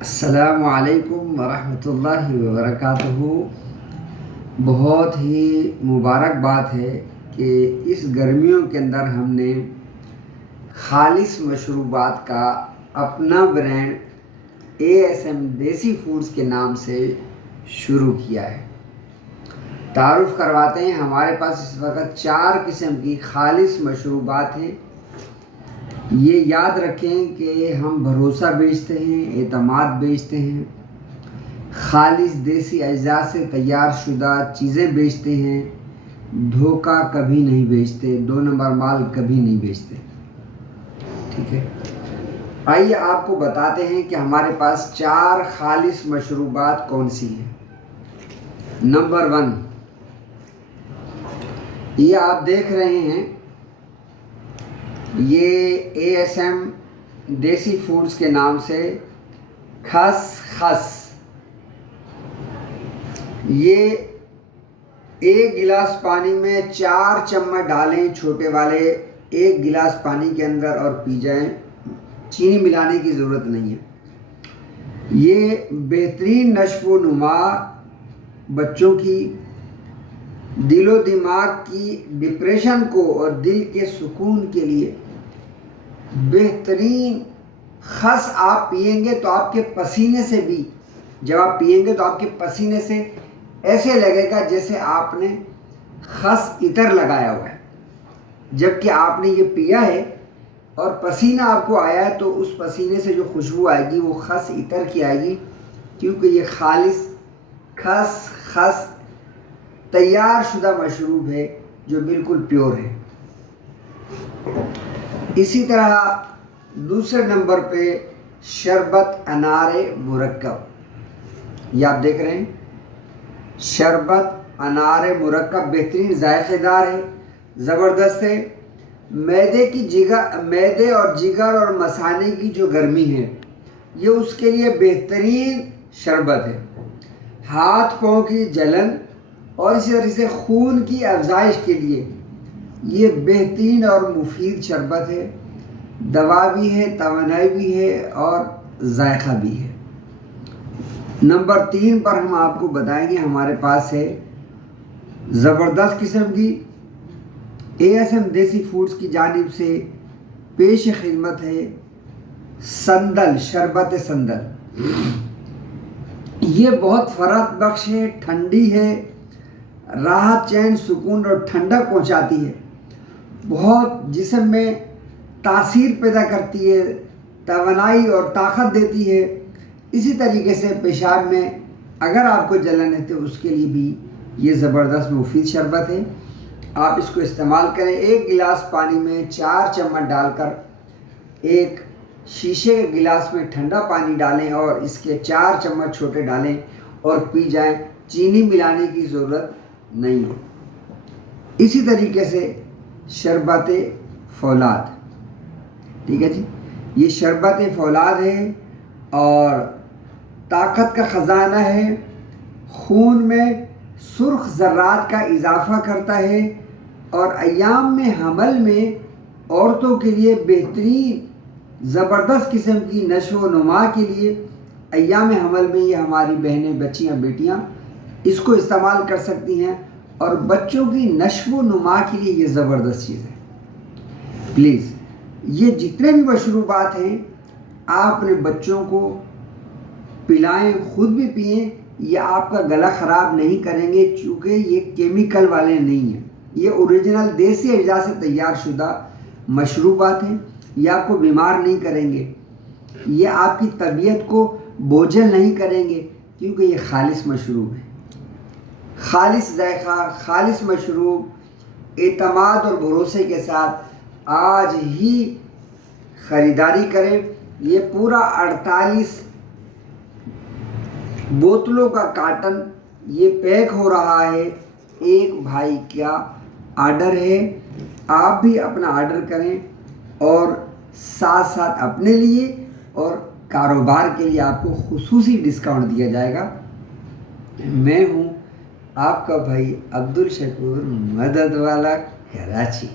السلام علیکم ورحمۃ اللہ وبرکاتہ۔ بہت ہی مبارک بات ہے کہ اس گرمیوں کے اندر ہم نے خالص مشروبات کا اپنا برانڈ ASM دیسی فوڈز کے نام سے شروع کیا ہے۔ تعارف کرواتے ہیں، ہمارے پاس اس وقت 4 قسم کی خالص مشروبات ہیں۔ یہ یاد رکھیں کہ ہم بھروسہ بیچتے ہیں، اعتماد بیچتے ہیں، خالص دیسی اجزاء سے تیار شدہ چیزیں بیچتے ہیں، دھوکہ کبھی نہیں بیچتے، 2 نمبر مال کبھی نہیں بیچتے۔ ٹھیک ہے، آئیے آپ کو بتاتے ہیں کہ ہمارے پاس 4 خالص مشروبات کون سی ہیں۔ نمبر 1، یہ آپ دیکھ رہے ہیں، یہ ASM دیسی فوڈز کے نام سے خس۔ یہ 1 گلاس پانی میں 4 چمچ ڈالیں، چھوٹے والے 1 گلاس پانی کے اندر، اور پی جائیں، چینی ملانے کی ضرورت نہیں ہے۔ یہ بہترین نشو و نما، بچوں کی دل و دماغ کی ڈپریشن کو اور دل کے سکون کے لیے بہترین خس آپ پئیں گے تو آپ کے پسینے سے بھی، جب آپ پئیں گے تو آپ کے پسینے سے ایسے لگے گا جیسے آپ نے خس عطر لگایا ہوا ہے۔ جب کہ آپ نے یہ پیا ہے اور پسینہ آپ کو آیا ہے تو اس پسینے سے جو خوشبو آئے گی وہ خس عطر کی آئے گی، کیونکہ یہ خالص خس تیار شدہ مشروب ہے جو بالکل پیور ہے۔ اسی طرح دوسرے نمبر پہ شربت انار مرکب، یہ آپ دیکھ رہے ہیں، شربت انار مرکب بہترین ذائقے دار ہے، زبردست ہے۔ معدے اور جگر اور مثانے کی جو گرمی ہے یہ اس کے لیے بہترین شربت ہے۔ ہاتھ پاؤں کی جلن اور اسی طرح سے خون کی افزائش کے لیے یہ بہترین اور مفید شربت ہے، دوا بھی ہے، توانائی بھی ہے اور ذائقہ بھی ہے۔ نمبر 3 پر ہم آپ کو بتائیں گے، ہمارے پاس ہے زبردست قسم کی ASM دیسی فوڈز کی جانب سے پیش خدمت ہے سندل، شربت سندل۔ یہ بہت فرحت بخش ہے، ٹھنڈی ہے، راحت، چین، سکون اور ٹھنڈک پہنچاتی ہے، بہت جسم میں تاثیر پیدا کرتی ہے، توانائی اور طاقت دیتی ہے۔ اسی طریقے سے پیشاب میں اگر آپ کو جلن ہے تو اس کے لیے بھی یہ زبردست مفید شربت ہے، آپ اس کو استعمال کریں۔ 1 گلاس پانی میں 4 چمچ ڈال کر 1 شیشے کے گلاس میں ٹھنڈا پانی ڈالیں اور اس کے 4 چمچ چھوٹے ڈالیں اور پی جائیں، چینی ملانے کی ضرورت نہیں ہے۔ اسی طریقے سے شربت فولاد، ٹھیک ہے جی، یہ شربت فولاد ہے اور طاقت کا خزانہ ہے، خون میں سرخ ذرات کا اضافہ کرتا ہے اور ایام میں حمل میں عورتوں کے لیے بہترین زبردست قسم کی نشو و نما کے لیے ایام حمل میں یہ ہماری بہنیں، بچیاں، بیٹیاں اس کو استعمال کر سکتی ہیں، اور بچوں کی نشو و نما کے لیے یہ زبردست چیز ہے۔ پلیز یہ جتنے بھی مشروبات ہیں آپ اپنے بچوں کو پلائیں، خود بھی پئیں، یہ آپ کا گلا خراب نہیں کریں گے چونکہ یہ کیمیکل والے نہیں ہیں، یہ اوریجنل دیسی اجزاء سے تیار شدہ مشروبات ہیں، یہ آپ کو بیمار نہیں کریں گے، یہ آپ کی طبیعت کو بوجھل نہیں کریں گے، کیونکہ یہ خالص مشروب ہے، خالص ذائقہ، خالص مشروب، اعتماد اور بھروسے کے ساتھ آج ہی خریداری کریں۔ یہ پورا 48 بوتلوں کا کارٹن یہ پیک ہو رہا ہے، ایک بھائی کا آرڈر ہے، آپ بھی اپنا آرڈر کریں اور ساتھ ساتھ اپنے لیے اور کاروبار کے لیے آپ کو خصوصی ڈسکاؤنٹ دیا جائے گا۔ میں ہوں آپ کا بھائی عبدالشکور مدد والا، کراچی۔